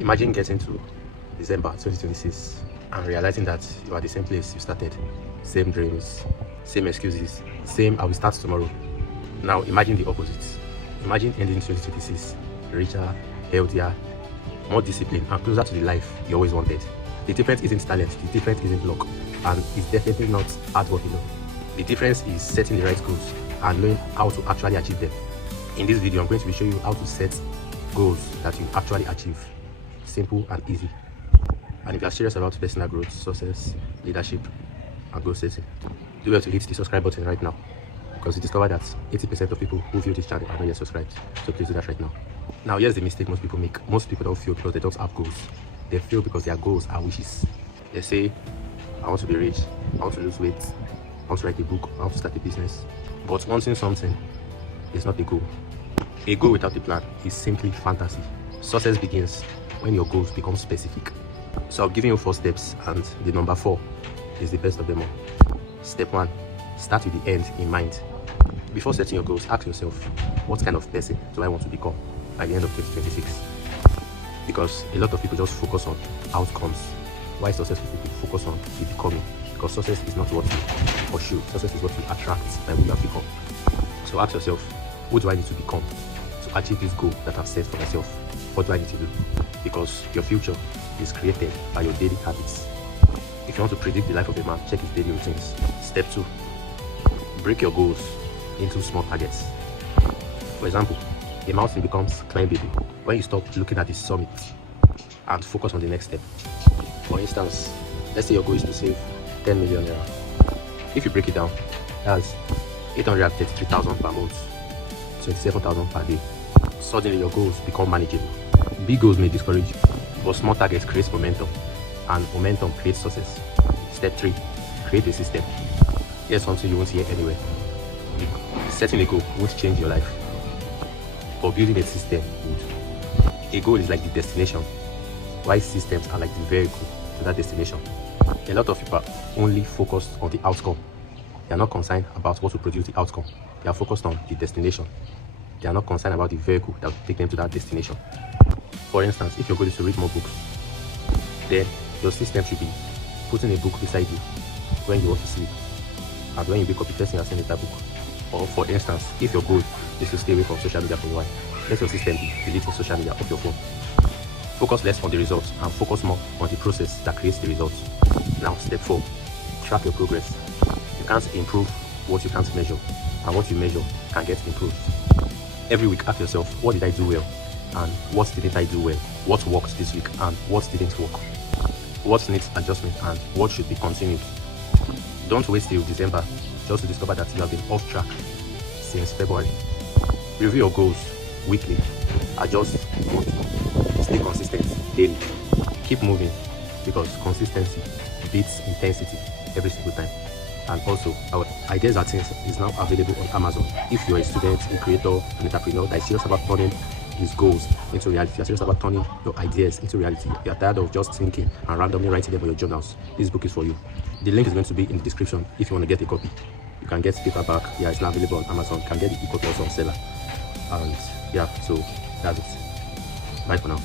Imagine getting to December 2026 and realizing that you are the same place you started. Same dreams, same excuses, same I will start tomorrow. Now imagine the opposite. Imagine ending 2026 richer, healthier, more disciplined, and closer to the life you always wanted. The difference isn't talent, the difference isn't luck, and it's definitely not hard work alone. The difference is setting the right goals and knowing how to actually achieve them. In this video, I'm going to be showing you how to set goals that you actually achieve. Simple and easy. And if you are serious about personal growth, success, leadership, and goal setting, do well to hit the subscribe button right now, because you discover that 80% of people who view this channel are not yet subscribed. So please do that right now. Now, here's the mistake most people make. Most people don't fail because they don't have goals. They fail because their goals are wishes. They say, I want to be rich, I want to lose weight, I want to write a book, I want to start a business. But wanting something is not a goal. A goal without a plan is simply fantasy. Success begins when your goals become specific. So I've given you 4 steps, and the number 4 is the best of them all. Step 1, start with the end in mind. Before setting your goals, ask yourself, what kind of person do I want to become by the end of 2026? Because a lot of people just focus on outcomes, while successful people focus on the becoming. Because success is not what you pursue, success is what you attract by who you have become. So ask yourself, who do I need to become to achieve this goal that I've set for myself? What do I need to do? Because your future is created by your daily habits. If you want to predict the life of a man, check his daily routines. Step 2, break your goals into small targets. For example, a mountain becomes climbable when you stop looking at the summit and focus on the next step. For instance, let's say your goal is to save 10 million naira. If you break it down, that's 833,000 per month, 27,000 per day. Suddenly your goals become manageable. Big goals may discourage you, but small targets create momentum, and momentum creates success. Step 3, create a system. Here's something you won't hear anywhere. Setting a goal won't change your life, but building a system would. A goal is like the destination, while systems are like the vehicle to that destination. A lot of people are only focused on the outcome. They are not concerned about what will produce the outcome. They are focused on the destination. They are not concerned about the vehicle that will take them to that destination. For instance, if your goal is to read more books, then your system should be putting a book beside you when you want to sleep, and when you wake up, the first thing you are saying is that book. Or for instance, if your goal is to stay away from social media for a while, let your system be deleting social media off your phone. Focus less on the results and focus more on the process that creates the results. Now, step 4, track your progress. You can't improve what you can't measure, and what you measure can get improved. Every week, ask yourself, what did I do well? And what didn't I do well? What worked this week and what didn't work? What needs adjustment and what should be continued? Don't wait till December just to discover that you have been off track since February. Review your goals weekly. Adjust monthly. Stay consistent daily. Keep moving, because consistency beats intensity every single time. And also, our Ideas Are Things is now available on Amazon. If you're a student, a creator, an entrepreneur that is serious about turning his goals into reality, you're serious about turning your ideas into reality, you're tired of just thinking and randomly writing them on your journals, this book is for you. The link is going to be in the description if you want to get a copy. You can get paperback, yeah, it's now available on Amazon. You can get the e-copy also on seller. And yeah, so that's it. Bye for now.